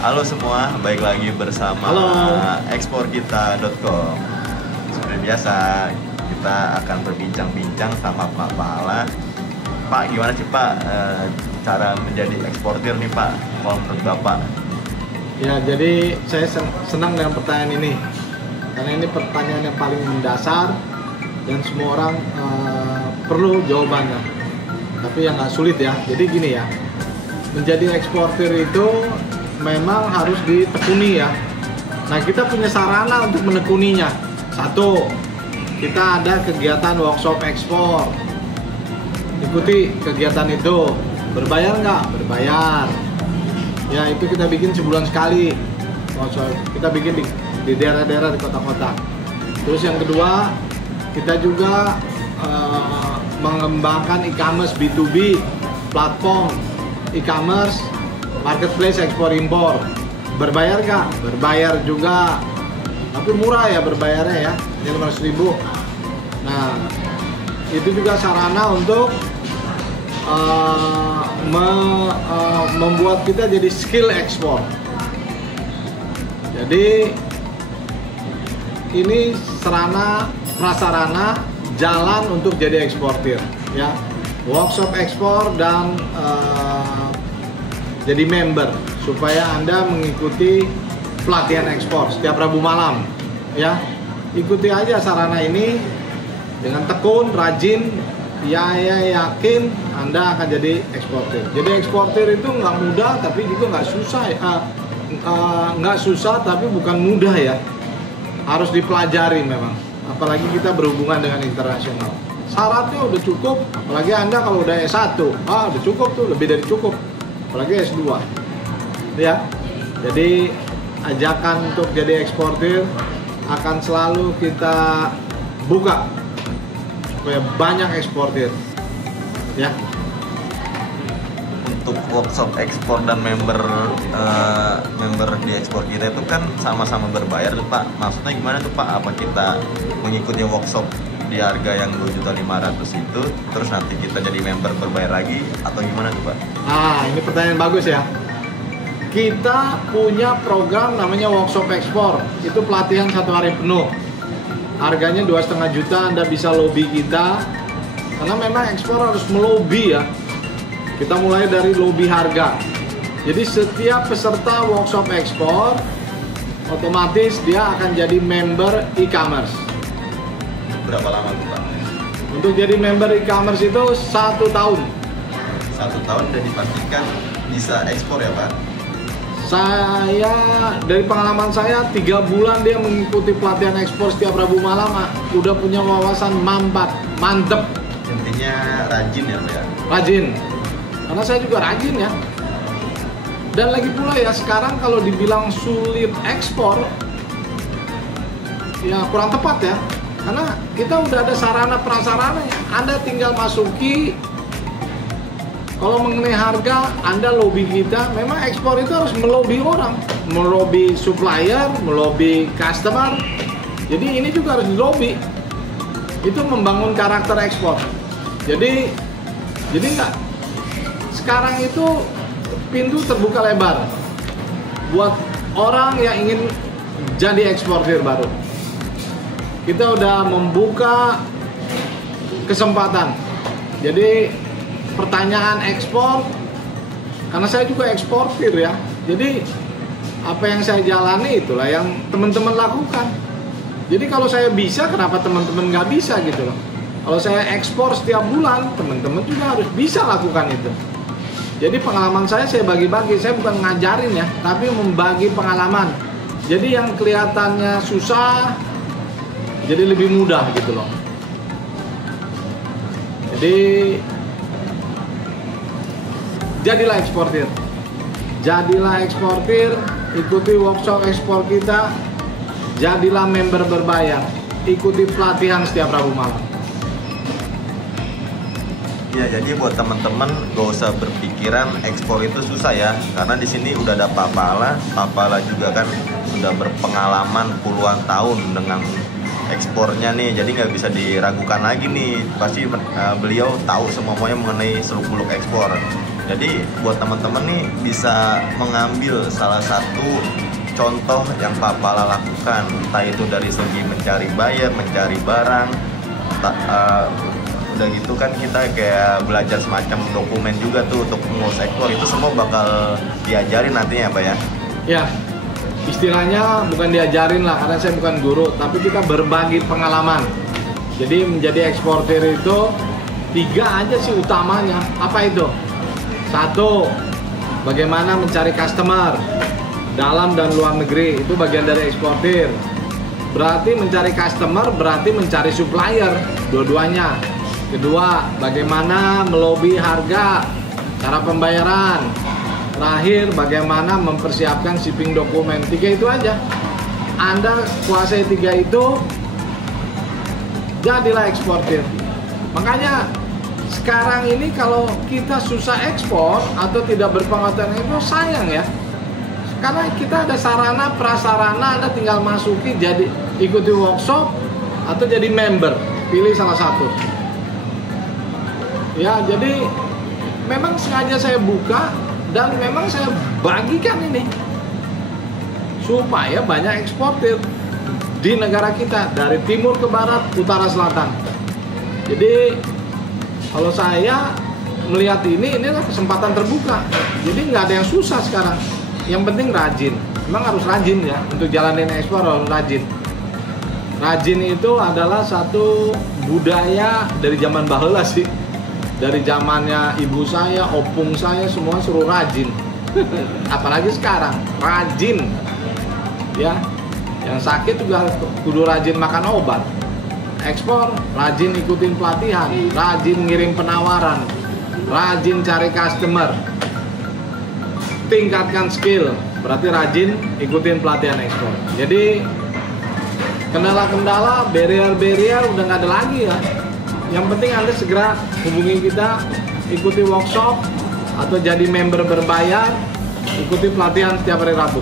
Halo semua, baik lagi bersama eksporkita.com. Seperti biasa, kita akan berbincang-bincang sama Pak Paala. Pak, gimana sih Pak cara menjadi eksportir nih Pak, kalau menurut Bapak? Ya, jadi saya senang dengan pertanyaan ini. Karena ini pertanyaan yang paling mendasar dan semua orang perlu jawabannya. Tapi yang nggak sulit ya. Jadi gini ya, menjadi eksportir itu memang harus ditekuni ya. Nah, kita punya sarana untuk menekuninya. Satu, kita ada kegiatan workshop ekspor. Ikuti kegiatan itu. Berbayar nggak? Berbayar. Ya, itu kita bikin sebulan sekali. Kita bikin di daerah-daerah, di kota-kota. Terus yang kedua, kita juga mengembangkan e-commerce B2B, platform e-commerce, marketplace ekspor impor. Berbayar nggak? Berbayar juga. Tapi murah ya berbayarnya ya, 500.000. Nah, itu juga sarana untuk membuat kita jadi skill ekspor. Jadi ini prasarana jalan untuk jadi eksportir ya. Workshop ekspor dan jadi member supaya Anda mengikuti pelatihan ekspor setiap Rabu malam ya. Ikuti aja sarana ini dengan tekun, rajin, ya yakin Anda akan jadi eksportir. Jadi eksportir itu nggak mudah tapi juga nggak susah, nggak susah tapi bukan mudah ya. Harus dipelajari memang. Apalagi kita berhubungan dengan internasional. Syaratnya udah cukup, apalagi Anda kalau udah S1, udah cukup tuh, lebih dari cukup. Apalagi S2. Ya. Jadi ajakan untuk jadi eksportir akan selalu kita buka supaya banyak eksportir. Ya. Untuk workshop ekspor dan member di ekspor kita itu kan sama-sama berbayar tuh Pak. Maksudnya gimana tuh Pak? Apa kita mengikuti workshop di harga yang 2.500.000 itu terus nanti kita jadi member berbayar lagi atau gimana tuh Pak? Ini pertanyaan bagus ya. Kita punya program namanya workshop ekspor. Itu pelatihan 1 hari penuh. Harganya 2,5 juta. Anda bisa lobby kita. Karena memang ekspor harus melobi ya. Kita mulai dari lobby harga. Jadi setiap peserta workshop ekspor otomatis dia akan jadi member e-commerce. Berapa lama tuh Pak? Untuk jadi member e-commerce itu 1 tahun. 1 tahun dan dipastikan bisa ekspor ya Pak? Saya, dari pengalaman saya, 3 bulan dia mengikuti pelatihan ekspor setiap Rabu malam, udah punya wawasan mantep. Intinya rajin ya Pak ya? Rajin. Karena saya juga rajin ya. Dan lagi pula ya, sekarang kalau dibilang sulit ekspor, ya kurang tepat ya. Karena kita udah ada sarana prasarana ya. Anda tinggal masuki. Kalau mengenai harga, Anda lobby kita. Memang ekspor itu harus melobi orang, melobi supplier, melobi customer. Jadi ini juga harus dilobi. Itu membangun karakter ekspor. Jadi enggak. Sekarang itu pintu terbuka lebar buat orang yang ingin jadi eksportir baru. Kita udah membuka kesempatan. Jadi pertanyaan ekspor, karena saya juga eksportir ya. Jadi apa yang saya jalani itulah yang teman-teman lakukan. Jadi kalau saya bisa, kenapa teman-teman nggak bisa gitu loh. Kalau saya ekspor setiap bulan, teman-teman juga harus bisa lakukan itu. Jadi pengalaman saya bagi-bagi. Saya bukan ngajarin ya, tapi membagi pengalaman. Jadi yang kelihatannya susah jadi lebih mudah gitu loh. Jadi jadilah eksportir. Jadilah eksportir, ikuti workshop ekspor kita. Jadilah member berbayar. Ikuti pelatihan setiap Rabu malam. Ya, jadi buat teman-teman gak usah berpikiran ekspor itu susah ya, karena di sini udah ada Pak Paala juga kan sudah berpengalaman puluhan tahun dengan ekspornya nih, jadi nggak bisa diragukan lagi nih, pasti beliau tahu semuanya mengenai seluk-beluk ekspor. Jadi buat teman-teman nih bisa mengambil salah satu contoh yang Pak Pala lakukan, entah itu dari segi mencari buyer, mencari barang, udah gitu kan kita kayak belajar semacam dokumen juga tuh untuk mengurus ekspor, itu semua bakal diajarin nantinya Pak ya? Ya, istilahnya bukan diajarin lah, karena saya bukan guru, tapi kita berbagi pengalaman. Jadi menjadi eksportir itu 3 aja sih utamanya. Apa itu? 1, bagaimana mencari customer dalam dan luar negeri, itu bagian dari eksportir. Berarti mencari customer berarti mencari supplier, dua-duanya. Kedua, bagaimana melobi harga, cara pembayaran. Terakhir, bagaimana mempersiapkan shipping dokumen. 3 itu aja. Anda kuasai 3 itu, jadilah eksportir. Makanya sekarang ini kalau kita susah ekspor atau tidak berpengetahuan itu sayang ya. Karena kita ada sarana prasarana, Anda tinggal masuki, jadi ikuti workshop atau jadi member, pilih salah satu. Ya, jadi memang sengaja saya buka dan memang saya bagikan ini supaya banyak eksportir di negara kita, dari timur ke barat, utara, selatan. Jadi kalau saya melihat ini adalah kesempatan terbuka. Jadi nggak ada yang susah sekarang. Yang penting rajin. Memang harus rajin ya, untuk jalanin ekspor harus rajin. Rajin itu adalah satu budaya dari zaman baheula sih. Dari zamannya ibu saya, opung saya, semua suruh rajin. Apalagi sekarang, rajin. Ya, yang sakit juga kudu rajin makan obat. Ekspor, rajin ikutin pelatihan, rajin ngirim penawaran, rajin cari customer, tingkatkan skill, berarti rajin ikutin pelatihan ekspor. Jadi kendala-kendala, barrier-barrier udah nggak ada lagi ya. Yang penting Anda segera hubungi kita, ikuti workshop atau jadi member berbayar, ikuti pelatihan setiap hari Rabu.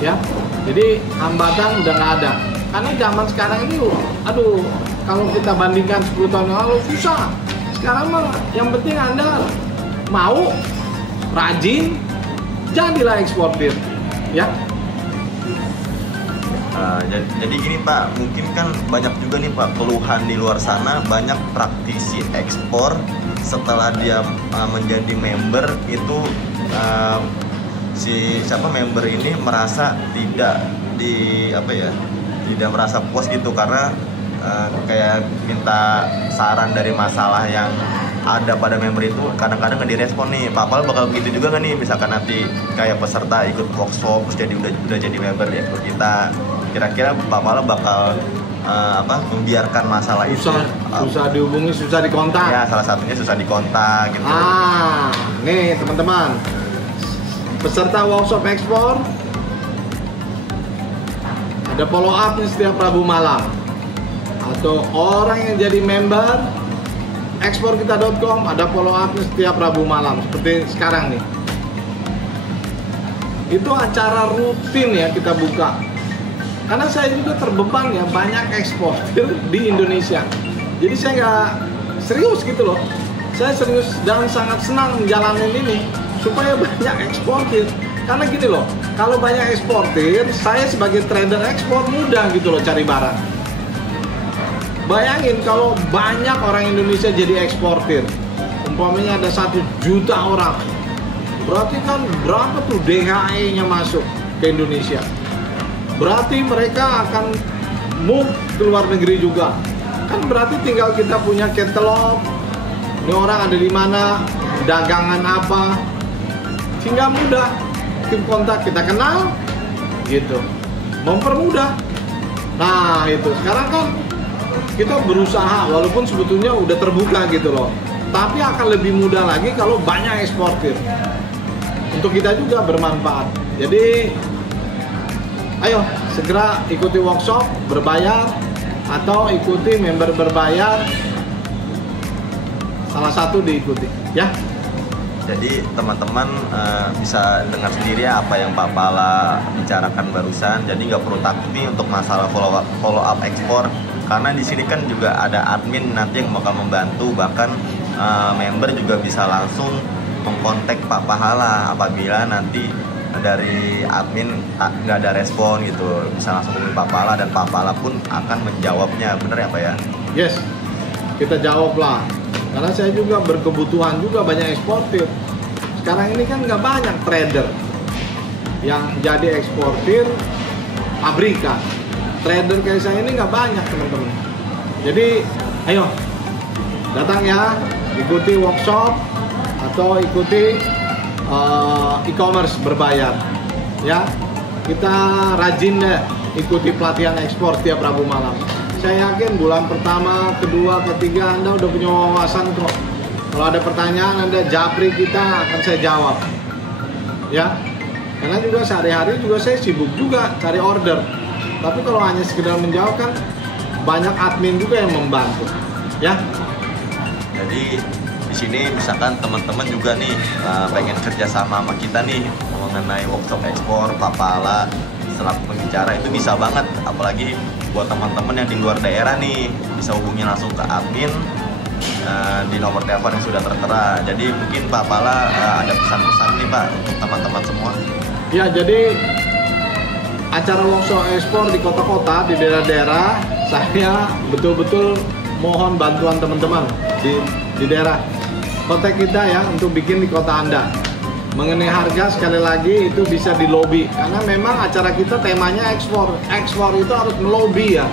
Ya, jadi hambatan udah nggak ada. Karena zaman sekarang ini, aduh, kalau kita bandingkan 10 tahun yang lalu susah. Sekarang mah yang penting Anda mau, rajin, jadilah eksportir, ya. Jadi gini Pak, mungkin kan banyak juga nih Pak keluhan di luar sana, banyak praktisi ekspor setelah dia menjadi member itu si member ini merasa tidak merasa puas gitu, karena kayak minta saran dari masalah yang ada pada member itu kadang-kadang nggak direspon nih. Pak Pal bakal begitu juga nggak nih, misalkan nanti kayak peserta ikut workshop terus udah jadi member di ekspor kita, kira-kira Pak Pal bakal membiarkan masalah susah dihubungi, susah dikontak. Ya, salah satunya susah dikontak gitu. Nih teman-teman, peserta workshop ekspor ada follow up nih setiap Rabu malam, atau orang yang jadi member eksporkita.com ada follow up nih setiap Rabu malam seperti sekarang nih. Itu acara rutin ya kita buka. Karena saya juga terbeban ya, banyak eksportir di Indonesia. Jadi saya nggak serius gitu loh. Saya serius dan sangat senang menjalani ini supaya banyak eksportir. Karena gini loh, kalau banyak eksportir, saya sebagai trader ekspor mudah gitu loh cari barang. Bayangin kalau banyak orang Indonesia jadi eksportir, umpamanya ada 1 juta orang, berarti kan berapa tuh DHE-nya masuk ke Indonesia? Berarti mereka akan move ke luar negeri juga. Kan berarti tinggal kita punya catalog, ini orang ada di mana, dagangan apa, sehingga mudah tim kontak, kita kenal gitu, mempermudah. Nah itu sekarang kan kita berusaha, walaupun sebetulnya udah terbuka gitu loh, tapi akan lebih mudah lagi kalau banyak eksportir. Untuk kita juga bermanfaat. Jadi ayo segera ikuti workshop berbayar atau ikuti member berbayar, salah satu diikuti ya. Jadi teman-teman bisa dengar sendiri ya apa yang Pak Pala bicarakan barusan. Jadi nggak perlu takut nih untuk masalah follow up ekspor, karena di sini kan juga ada admin nanti yang bakal membantu, bahkan member juga bisa langsung mengkontak Pak Pahala apabila nanti dari admin nggak ada respon gitu, bisa langsung hubungi Pak Pahala dan Pak Pahala pun akan menjawabnya, bener ya Pak ya? Yes, kita jawab lah. Karena saya juga berkebutuhan juga banyak eksportir. Sekarang ini kan nggak banyak trader yang jadi eksportir pabrikan. Trader kayak saya ini nggak banyak teman-teman. Jadi ayo datang ya, ikuti workshop atau ikuti e-commerce berbayar ya. Kita rajin deh ikuti pelatihan ekspor tiap Rabu malam. Saya yakin bulan pertama, kedua, ketiga Anda udah punya wawasan kok. Kalau ada pertanyaan Anda japri kita, akan saya jawab ya. Karena juga sehari-hari juga saya sibuk juga cari order. Tapi kalau hanya sekedar menjawab kan banyak admin juga yang membantu ya. Jadi di sini misalkan teman-teman juga nih pengen kerja sama kita nih mengenai workshop ekspor, Pak Pahala selaku pembicara itu bisa banget, apalagi buat teman-teman yang di luar daerah nih bisa hubungi langsung ke admin di nomor telepon yang sudah tertera. Jadi mungkin Pak Pahala ada pesan-pesan nih Pak untuk teman-teman semua. Ya, jadi acara workshop ekspor di kota-kota, di daerah-daerah, saya betul-betul mohon bantuan teman-teman di daerah. Kontak kita ya untuk bikin di kota Anda. Mengenai harga sekali lagi itu bisa di lobby, karena memang acara kita temanya ekspor. Ekspor itu harus melobi ya.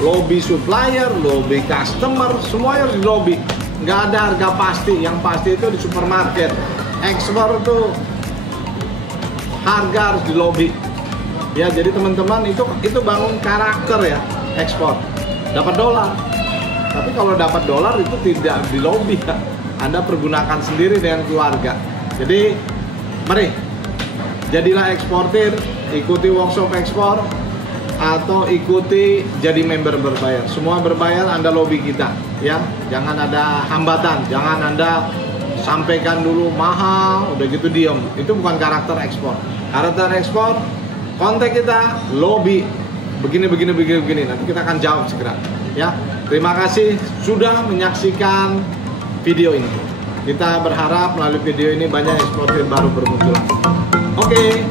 Lobby supplier, lobby customer, semua harus di lobby. Nggak ada harga pasti, yang pasti itu di supermarket. Ekspor itu harga harus di lobby. Ya, jadi teman-teman itu bangun karakter ya, ekspor. Dapat dolar. Tapi kalau dapat dolar itu tidak di lobby ya. Anda pergunakan sendiri dengan keluarga. Jadi, mari jadilah eksportir, ikuti workshop ekspor atau ikuti jadi member berbayar. Semua berbayar, Anda lobby kita ya. Jangan ada hambatan, jangan Anda sampaikan dulu mahal, udah gitu diem. Itu bukan karakter ekspor. Karakter ekspor, kontak kita, lobby, begini. Nanti kita akan jawab segera. Ya, terima kasih sudah menyaksikan video ini. Kita berharap melalui video ini banyak eksportir baru bermunculan. Oke.